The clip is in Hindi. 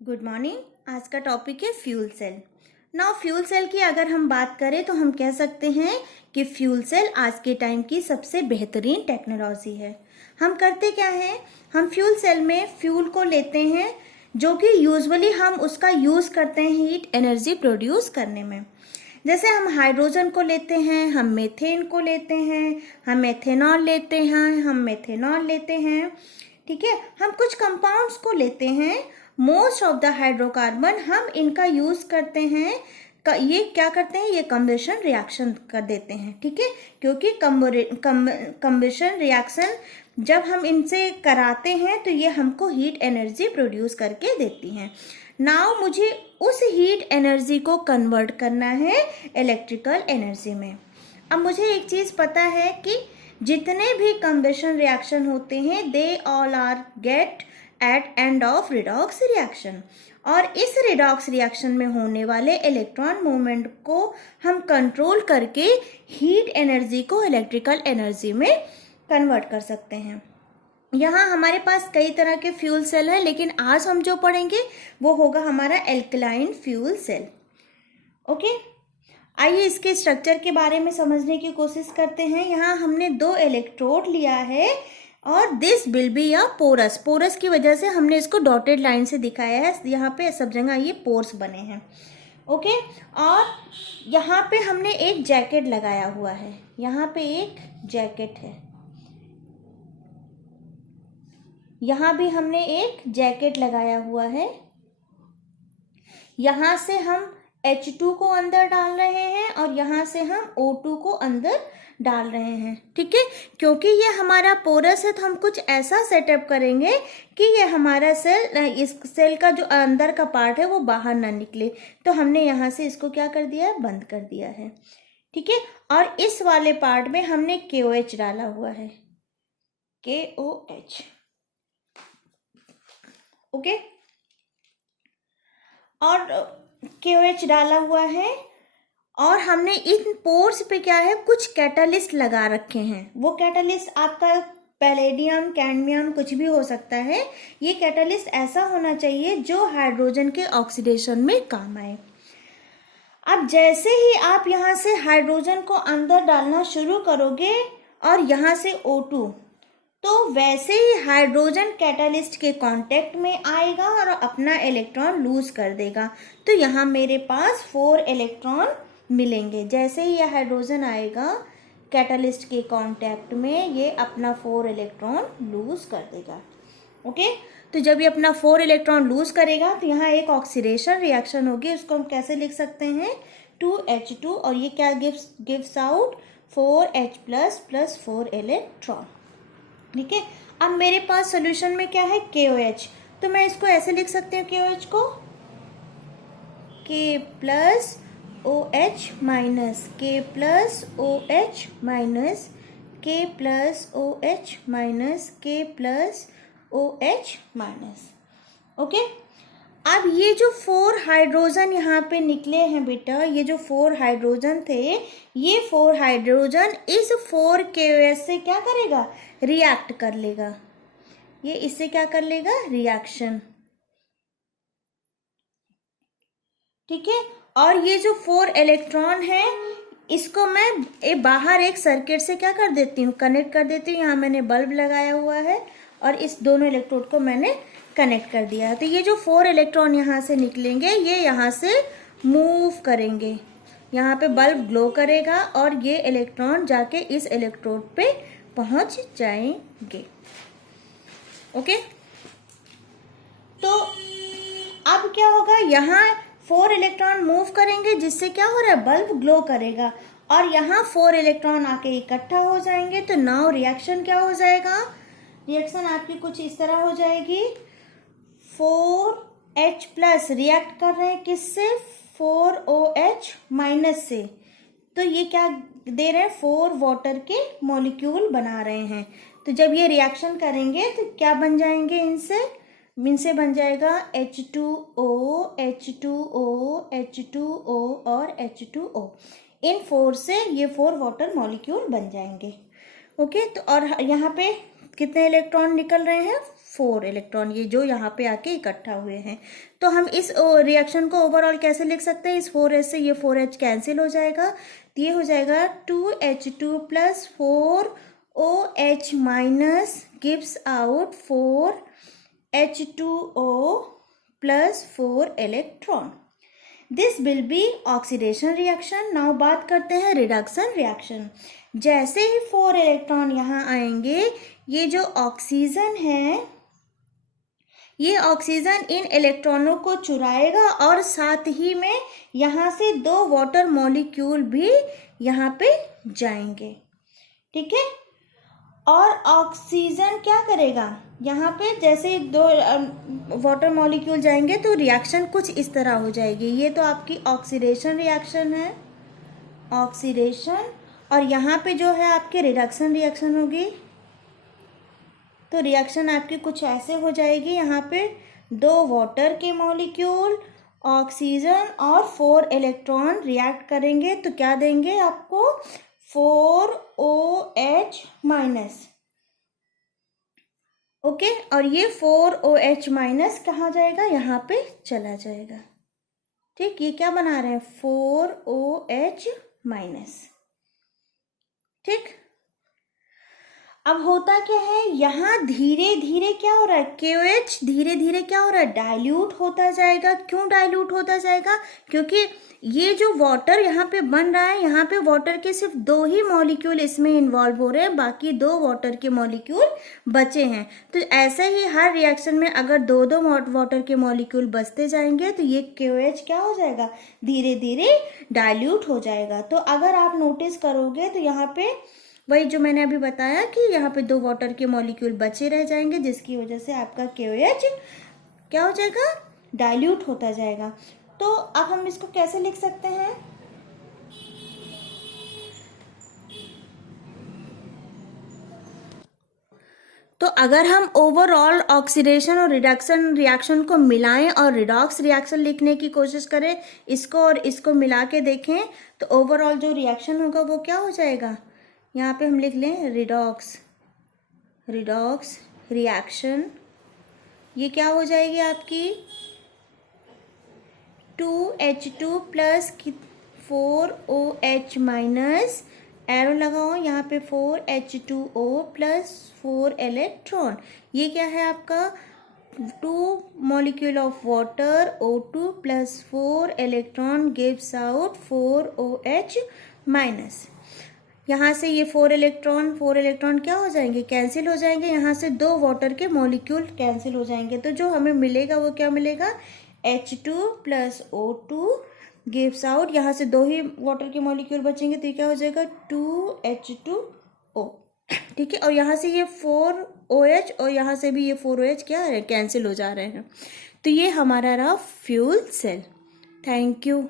Good morning. आज का टॉपिक है fuel cell. Now fuel cell की अगर हम बात करें तो हम कह सकते हैं कि फ्यूल सेल आज के टाइम की सबसे बेहतरीन टेक्नोलॉजी है। हम करते क्या हैं, हम फ्यूल सेल में फ्यूल को लेते हैं जो कि यूजुअली हम उसका यूज़ करते हैं हीट एनर्जी प्रोड्यूस करने में। जैसे हम हाइड्रोजन को लेते हैं, हम मीथेन को लेते हैं, हम एथेनॉल लेते हैं, हम मेथेनॉल लेते हैं। ठीक है, हम कुछ कंपाउंड्स को लेते हैं। मोस्ट ऑफ द हाइड्रोकार्बन हम इनका यूज करते हैं। ये क्या करते हैं, ये कम्बशन रिएक्शन कर देते हैं। ठीक है, क्योंकि कम्बशन रिएक्शन जब हम इनसे कराते हैं तो ये हमको हीट एनर्जी प्रोड्यूस करके देती हैं। नाउ मुझे उस हीट एनर्जी को कन्वर्ट करना है इलेक्ट्रिकल एनर्जी में। अब मुझे एक चीज़ पता है कि जितने भी कम्बशन रिएक्शन होते हैं they all are get at end of redox reaction, और इस रिडॉक्स रिएक्शन में होने वाले इलेक्ट्रॉन मूवमेंट को हम कंट्रोल करके हीट एनर्जी को इलेक्ट्रिकल एनर्जी में कन्वर्ट कर सकते हैं। यहाँ हमारे पास कई तरह के फ्यूल सेल हैं, लेकिन आज हम जो पढ़ेंगे वो होगा हमारा एल्कलाइन फ्यूल सेल। ओके, आइए इसके स्ट्रक्चर के बारे में समझने की कोशिश करते हैं। यहाँ हमने 2 इलेक्ट्रोड लिया है और this will be a porous. Porous की वजह से हमने इसको डॉटेड लाइन से दिखाया है। यहाँ पे सब जगह ये पोर्स बने हैं। ओके, और यहाँ पे हमने एक जैकेट लगाया हुआ है। यहाँ पे एक जैकेट है, यहाँ भी हमने एक जैकेट लगाया हुआ है। यहाँ से हम H2 को अंदर डाल रहे हैं और यहाँ से हम O2 को अंदर डाल रहे हैं। ठीक है, क्योंकि ये हमारा पोरस है तो हम कुछ ऐसा सेटअप करेंगे कि ये हमारा सेल, इस सेल का जो अंदर का पार्ट है वो बाहर ना निकले। तो हमने यहाँ से इसको क्या कर दिया है, बंद कर दिया है। ठीक है, और इस वाले पार्ट में हमने KOH डाला हुआ है, KOH। ओके, और KOH डाला हुआ है और हमने इन पोर्स पे क्या है, कुछ कैटालिस्ट लगा रखे हैं। वो कैटालिस्ट आपका पैलेडियम, कैडमियम कुछ भी हो सकता है। ये कैटालिस्ट ऐसा होना चाहिए जो हाइड्रोजन के ऑक्सीडेशन में काम आए। अब जैसे ही आप यहाँ से हाइड्रोजन को अंदर डालना शुरू करोगे और यहाँ से O2, तो वैसे ही हाइड्रोजन कैटालिस्ट के कांटेक्ट में आएगा और अपना इलेक्ट्रॉन लूज कर देगा। तो यहाँ मेरे पास 4 इलेक्ट्रॉन मिलेंगे। जैसे ही यह हाइड्रोजन आएगा कैटालिस्ट के कांटेक्ट में, ये अपना 4 इलेक्ट्रॉन लूज कर देगा। ओके, तो जब ये अपना 4 इलेक्ट्रॉन लूज करेगा तो यहाँ एक ऑक्सीडेशन रिएक्शन होगी। उसको हम कैसे लिख सकते हैं, 2H2, और ये क्या gives out 4H plus 4 electron. ठीक है, अब मेरे पास सोल्यूशन में क्या है, KOH। तो मैं इसको ऐसे लिख सकती हूँ, KOH को K plus OH minus K plus OH minus K plus OH minus K plus OH minus. Okay, अब ये जो 4 हाइड्रोजन यहाँ पे निकले हैं बेटा, ये जो 4 हाइड्रोजन थे, ये 4 हाइड्रोजन इस 4 KOH से क्या करेगा, रिएक्ट कर लेगा। ये इससे क्या कर लेगा, रिएक्शन। ठीक है, और ये जो 4 इलेक्ट्रॉन है इसको मैं बाहर एक सर्किट से क्या कर देती हूँ, कनेक्ट कर देती हूँ। यहाँ मैंने बल्ब लगाया हुआ है और इस दोनों इलेक्ट्रोड को मैंने कनेक्ट कर दिया है। तो ये जो 4 इलेक्ट्रॉन यहाँ से निकलेंगे ये यहाँ से मूव करेंगे, यहाँ पे बल्ब ग्लो करेगा और ये इलेक्ट्रॉन जाके इस इलेक्ट्रोड पे पहुँच जाएंगे। ओके, तो अब क्या होगा, यहाँ 4 इलेक्ट्रॉन मूव करेंगे जिससे क्या हो रहा है, बल्ब ग्लो करेगा और यहाँ 4 इलेक्ट्रॉन आके इकट्ठा हो जाएंगे। तो नाउ रिएक्शन क्या हो जाएगा, रिएक्शन आपकी कुछ इस तरह हो जाएगी। 4H प्लस रिएक्ट कर रहे हैं किससे, 4OH माइनस से। तो ये क्या दे रहे हैं, 4 वाटर के मॉलिक्यूल बना रहे हैं। तो जब ये रिएक्शन करेंगे तो क्या बन जाएंगे, इनसे बन जाएगा H2O, H2O, H2O और H2O। इन 4 से ये 4 वाटर मॉलिक्यूल बन जाएंगे। ओके, तो और यहाँ पे कितने इलेक्ट्रॉन निकल रहे हैं, 4 इलेक्ट्रॉन, ये जो यहाँ पे आके इकट्ठा हुए हैं। तो हम इस रिएक्शन को ओवरऑल कैसे लिख सकते हैं? इस 4H से ये 4H कैंसिल हो जाएगा, तो ये हो जाएगा 2H2 plus 4OH minus gives out 4H2O plus 4 electron. This will B oxidation reaction. Now बात करते हैं रिडक्शन रिएक्शन। जैसे ही 4 इलेक्ट्रॉन यहाँ आएंगे, ये जो ऑक्सीजन है, ये ऑक्सीजन इन इलेक्ट्रॉनों को चुराएगा और साथ ही में यहाँ से 2 वाटर मॉलिक्यूल भी यहाँ पे जाएंगे, ठीक है। और ऑक्सीजन क्या करेगा, यहाँ पे जैसे 2 वाटर मॉलिक्यूल जाएंगे तो रिएक्शन कुछ इस तरह हो जाएगी। ये तो आपकी ऑक्सीडेशन रिएक्शन है, ऑक्सीडेशन, और यहाँ पे जो है आपके रिडक्शन रिएक्शन होगी। तो रिएक्शन आपकी कुछ ऐसे हो जाएगी, यहाँ पे 2 वाटर के मॉलिक्यूल, ऑक्सीजन और 4 इलेक्ट्रॉन रिएक्ट करेंगे तो क्या देंगे आपको, 4OH माइनस, ओके। और ये 4OH माइनस कहाँ जाएगा, यहाँ पे चला जाएगा, ठीक। ये क्या बना रहे हैं, 4OH माइनस, ठीक। अब होता क्या है, यहाँ धीरे धीरे क्या हो रहा है, KOH धीरे धीरे क्या हो रहा है, डाइल्यूट होता जाएगा। क्यों डाइल्यूट होता जाएगा, क्योंकि ये जो वाटर यहाँ पे बन रहा है, यहाँ पे वाटर के सिर्फ 2 ही मॉलिक्यूल इसमें इन्वॉल्व हो रहे हैं, बाकी 2 वाटर के मॉलिक्यूल बचे हैं। तो ऐसे ही हर रिएक्शन में अगर 2-2 वाटर के मॉलिक्यूल बचते जाएंगे तो ये KOH क्या हो जाएगा, धीरे धीरे डाइल्यूट हो जाएगा। तो अगर आप नोटिस करोगे तो यहाँ पे वही जो मैंने अभी बताया कि यहाँ पे 2 वाटर के मॉलिक्यूल बचे रह जाएंगे, जिसकी वजह से आपका KOH क्या हो जाएगा, डाइल्यूट होता जाएगा। तो अब हम इसको कैसे लिख सकते हैं, तो अगर हम ओवरऑल ऑक्सीडेशन और रिडक्शन रिएक्शन को मिलाएं और रिडॉक्स रिएक्शन लिखने की कोशिश करें, इसको और इसको मिला के देखें, तो ओवरऑल जो रिएक्शन होगा वो क्या हो जाएगा, यहाँ पे हम लिख लें रिडॉक्स रिएक्शन। ये क्या हो जाएगी आपकी, 2H2 plus 4OH minus, arrow लगाओ यहाँ पे 4H2O प्लस 4 इलेक्ट्रॉन। ये क्या है आपका, 2 molecule of water, O2 plus 4 electron gives out 4OH minus. यहाँ से ये 4 इलेक्ट्रॉन क्या हो जाएंगे, कैंसिल हो जाएंगे। यहाँ से 2 वाटर के मॉलिक्यूल कैंसिल हो जाएंगे, तो जो हमें मिलेगा वो क्या मिलेगा, H2 plus O2 gives out, यहाँ से 2 ही वाटर के मॉलिक्यूल बचेंगे तो ये क्या हो जाएगा, 2H2O, ठीक है। और यहाँ से ये 4OH और यहाँ से भी ये 4OH क्या है, कैंसिल हो जा रहे हैं। तो ये हमारा रहा फ्यूल सेल। Thank you.